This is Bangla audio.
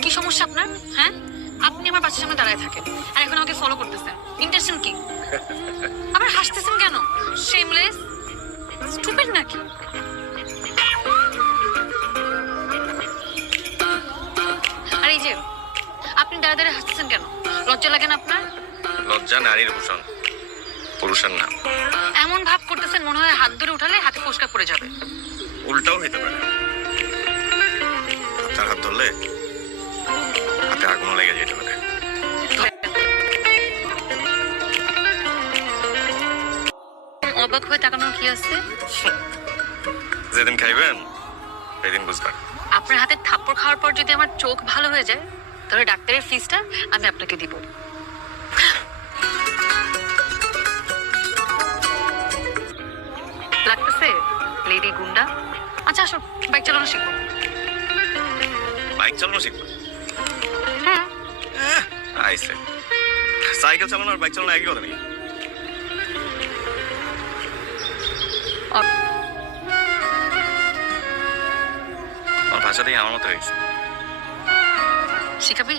কি সমস্যা আপনার? হ্যাঁ, আপনি আমার বাচ্চার সামনে দাঁড়ায় থাকেন আর এখন আমাকে ফলো করতেছেন। ইন্টেনশন কি? আবার হাসতেছেন কেন? শেমলেস, স্টুপিড নাকি? আর এই যে আপনি দাঁড়া দাঁড়িয়ে হাসতেছেন কেন? লজ্জা লাগে না আপনার? লজ্জা নারীর ভূষণ, পুরুষের না। এমন ভাব করতেছেন মনে হয় হাত ধরে উঠালে হাতে ফোসকা পড়ে যাবে। উল্টাও হইতে পারে। তার হাত ধরলে হাতে আগুনও লেগে যেতে পারে। অবাক হয়ে তাকানোর কি আছে? যেদিন খাইবেন সেদিন বুঝবেন। আপনার হাতে থাপ্পড় খাওয়ার পর যদি আমার চোখ ভালো হয়ে যায় তাহলে ডাক্তারের ফিসটা আমি আপনাকে দিব। লাগতেছে লেডি গুন্ডা? আচ্ছা আসো, বাইক চালানো শিখবো। বাইক চালানো শিখবেন? হ্যাঁ। আইসে সাইকেল চালানো আর বাইক চালানো একই কথা নাকি? আমার ভাষা থেকে আমার মতো হয়েছে। শিখাবি?